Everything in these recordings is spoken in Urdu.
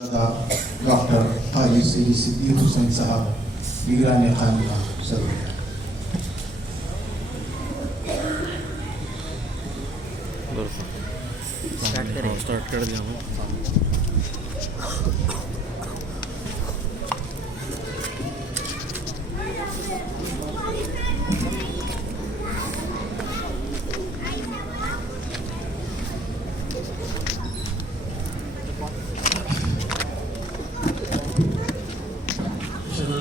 ڈاکٹر قاری سید صدیق حسین صاحب نگران خانقاہ ضرور اسٹارٹ کر دیا ہوں.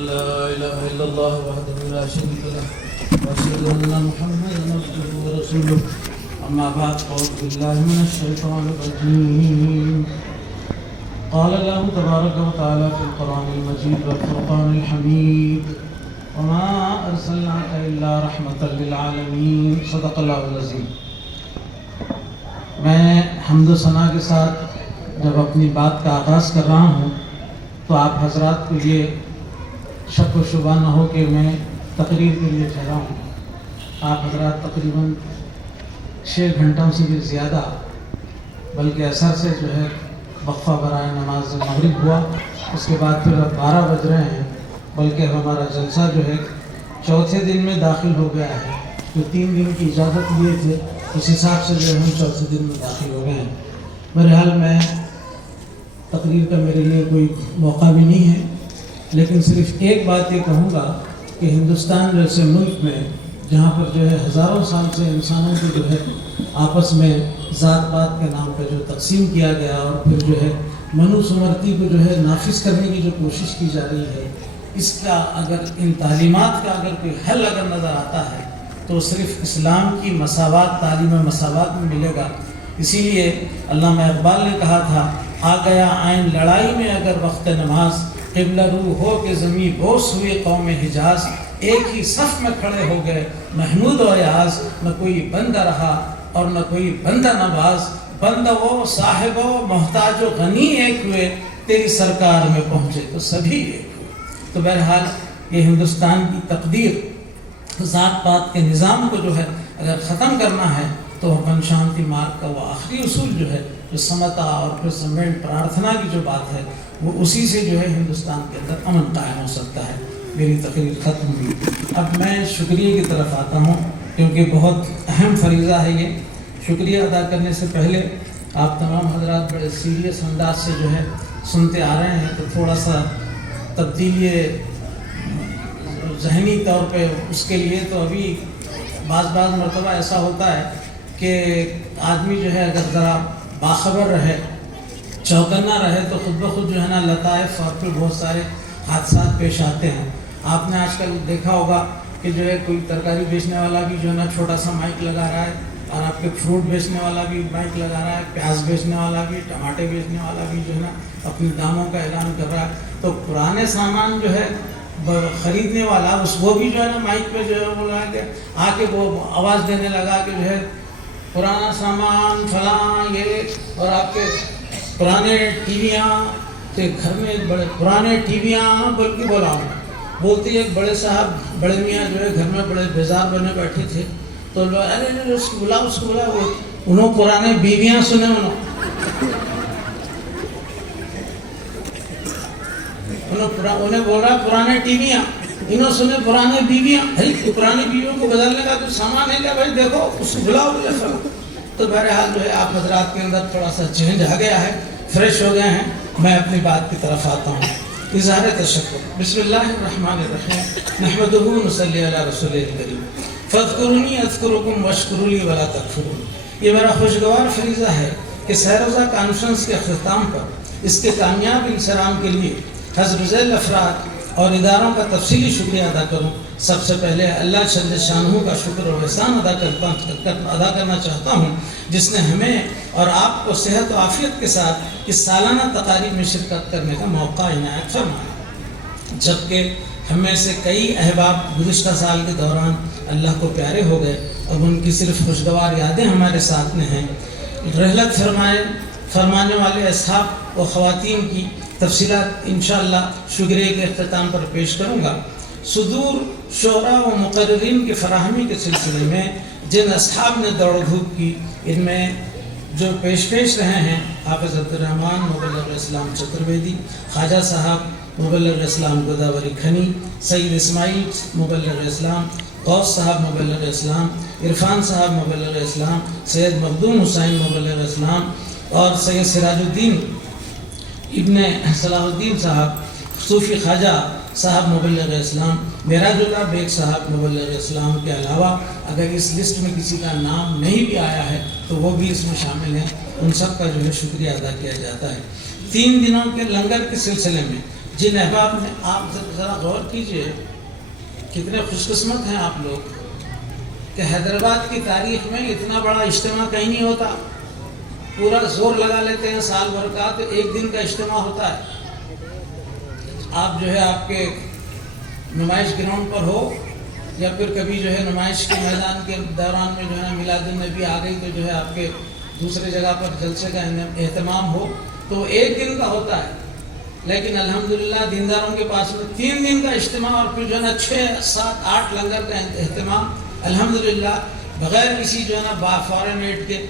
لا إله إلا الله وحده لا شريك له وأشهد أن محمدا عبده ورسوله أما بعد أعوذ بالله من الشيطان الرجيم قال الله تبارك وتعالى في القرآن المجيد والفرقان الحميد وما أرسلناك إلا رحمة للعالمين صدق الله العظيم. میں حمد و ثنا کے ساتھ جب اپنی بات کا آغاز کر رہا ہوں تو آپ حضرات کو یہ شک و شبہ نہ ہو کہ میں تقریر کے لیے ٹھہرا ہوں. آپ حضرات تقریباً 6 گھنٹوں سے بھی زیادہ بلکہ اثر سے جو ہے وقفہ برائے نماز مغرب ہوا، اس کے بعد پھر اب 12 بج رہے ہیں، بلکہ ہمارا جلسہ جو ہے چوتھے دن میں داخل ہو گیا ہے. جو 3 دن کی اجازت لیے تھے اس حساب سے جو ہے ہم چوتھے دن میں داخل ہو گئے ہیں. بہرحال میں تقریر کا میرے لیے کوئی موقع بھی نہیں ہے، لیکن صرف ایک بات یہ کہوں گا کہ ہندوستان جیسے ملک میں جہاں پر جو ہے ہزاروں سال سے انسانوں کو جو ہے آپس میں ذات پات کے نام پہ جو تقسیم کیا گیا اور پھر جو ہے منو سمرتی کو جو ہے نافذ کرنے کی جو کوشش کی جا رہی ہے، اس کا اگر ان تعلیمات کا اگر کوئی حل اگر نظر آتا ہے تو صرف اسلام کی مساوات، تعلیم مساوات میں ملے گا. اسی لیے علامہ اقبال نے کہا تھا، آ گیا آئین لڑائی میں اگر وقت نماز، قبلہ رو ہو کے زمیں بوس ہوئے قوم حجاز، ایک ہی صف میں کھڑے ہو گئے محمود و ایاز، نہ کوئی بندہ رہا اور نہ کوئی بندہ نواز، بندہ وہ صاحب و محتاج و غنی ایک ہوئے، تیری سرکار میں پہنچے تو سبھی ایک ہوئے. تو بہرحال یہ ہندوستان کی تقدیر، ذات پات کے نظام کو جو ہے اگر ختم کرنا ہے تو ہم شانتی مارگ کا وہ آخری اصول جو ہے جو سمتا اور پھر سمیٹ پرارتھنا کی جو بات ہے وہ اسی سے جو ہے ہندوستان کے اندر امن قائم ہو سکتا ہے. میری تقریر ختم ہوئی. اب میں شکریہ کی طرف آتا ہوں کیونکہ بہت اہم فریضہ ہے یہ. شکریہ ادا کرنے سے پہلے آپ تمام حضرات بڑے سیریس انداز سے جو ہے سنتے آ رہے ہیں، تو تھوڑا سا تبدیلی ذہنی طور پہ اس کے لیے تو ابھی بعض مرتبہ ایسا ہوتا ہے کہ آدمی جو ہے اگر ذرا باخبر رہے، چوکنا رہے تو خود بخود جو ہے نا لطائف اور پھر بہت سارے حادثات پیش آتے ہیں. آپ نے آج کل دیکھا ہوگا کہ جو ہے کوئی ترکاری بیچنے والا بھی جو ہے نا چھوٹا سا مائک لگا رہا ہے، اور آپ کے فروٹ بیچنے والا بھی مائک لگا رہا ہے، پیاز بیچنے والا بھی، ٹماٹے بیچنے والا بھی جو ہے نا اپنے داموں کا اعلان کر رہا ہے. تو پرانے سامان جو ہے خریدنے والا وہ بھی جو ہے نا مائک پہ جو ہے بولا کہ آ کے وہ آواز دینے لگا کہ جو ہے پرانا سامان فلاں یہ، اور آپ کے پرانے ٹی ویاں کے گھر میں ایک بڑے پرانے ٹی ویاں بلکہ بولا ہوں بولتی ایک بڑے صاحب بڑے میاں جو ہے گھر میں بڑے بیزار بنے بیٹھے تھے، تو ارے اس کو بلا انہوں پرانے بیویاں سنے، انہیں بول رہا پرانے ٹی ویاں، انہوں سنے پرانے بیویاں. پرانی بیویوں کو بدلنے کا جو سامان ہے کیا بھائی دیکھو اس کو بلاؤ جیسا. تو بہرحال جو ہے آپ حضرات کے اندر تھوڑا سا چینج آ گیا ہے، فریش ہو گئے ہیں. میں اپنی بات کی طرف آتا ہوں. اظہار تشکر. بسم اللہ الرحمن الرحیم، نحمدہ ونصلی علی رسولہ الکریم، فاذکرونی اذکرکم واشکروا لی ولا تکفرون. یہ میرا خوشگوار فریضہ ہے کہ سیروزہ کانفرنس کے اختتام پر اس کے کامیاب انصرام کے لیے حضر ذیل افراد اور اداروں کا تفصیلی شکریہ ادا کروں. سب سے پہلے اللہ جل شانہ کا شکر و احسان ادا کرنا چاہتا ہوں جس نے ہمیں اور آپ کو صحت و عافیت کے ساتھ اس سالانہ تقاریب میں شرکت کرنے کا موقع عنایت فرمایا. جبکہ ہم میں سے کئی احباب گزشتہ سال کے دوران اللہ کو پیارے ہو گئے، اب ان کی صرف خوشگوار یادیں ہمارے ساتھ میں ہیں. رحلت فرمانے والے اصحاب و خواتین کی تفصیلات انشاءاللہ شکریہ کے اختتام پر پیش کروں گا. صدور شعراء و مقررین کی فراہمی کے سلسلے میں جن اصحاب نے دوڑ دھوپ کی، ان میں جو پیش رہے ہیں حافظ عبدالرحمن مبلغ اسلام چترویدی، خواجہ صاحب مبلغ اسلام گوداوری کھنی، سید اسماعیل مبلغ اسلام، غوث صاحب مبلغ اسلام، عرفان صاحب مبلغ اسلام، سید مخدوم حسین مبلغ اسلام، اور سید سراج الدین ابن صلاح الدین صاحب صوفی خواجہ صاحب مبلغ اسلام، معراج اللہ بیگ صاحب مبلغ اسلام کے علاوہ اگر اس لسٹ میں کسی کا نام نہیں بھی آیا ہے تو وہ بھی اس میں شامل ہیں، ان سب کا جو ہے شکریہ ادا کیا جاتا ہے۔ 3 دنوں کے لنگر کے سلسلے میں جن احباب نے، آپ ذرا غور کیجئے کتنے خوش قسمت ہیں آپ لوگ کہ حیدرآباد کی تاریخ میں اتنا بڑا اجتماع کہیں نہیں ہوتا، پورا زور لگا لیتے ہیں سال بھر کا تو ایک دن کا اجتماع ہوتا ہے۔ آپ جو ہے آپ کے نمائش گراؤنڈ پر ہو یا پھر کبھی جو ہے نمائش کے میدان کے دوران میں جو ہے میلاد النبی آ گئی تو جو ہے آپ کے دوسرے جگہ پر جلسے کا اہتمام ہو تو ایک دن کا ہوتا ہے، لیکن الحمدللہ دینداروں کے پاس میں 3 دن کا اجتماع اور پھر جو ہے نا 6، 7، 8 لنگر کا اہتمام الحمدللہ بغیر کسی جو ہے نا فارن ایڈ کے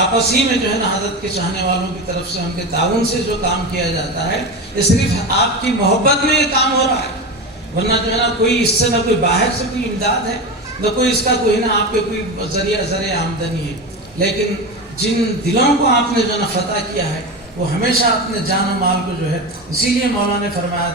آپسی میں جو ہے نا حضرت کے چاہنے والوں کی طرف سے ان کے تعاون سے جو کام کیا جاتا ہے یہ صرف آپ کی محبت میں یہ کام ہو رہا ہے، ورنہ جو ہے نا کوئی اس سے نہ کوئی باہر سے کوئی امداد ہے نہ کوئی اس کا کوئی نہ آپ کے کوئی ذریعہ آمدنی ہے، لیکن جن دلوں کو آپ نے جو ہے نا فتح کیا ہے وہ ہمیشہ اپنے جان و مال کو جو ہے، اسی لیے مولا نے فرمایا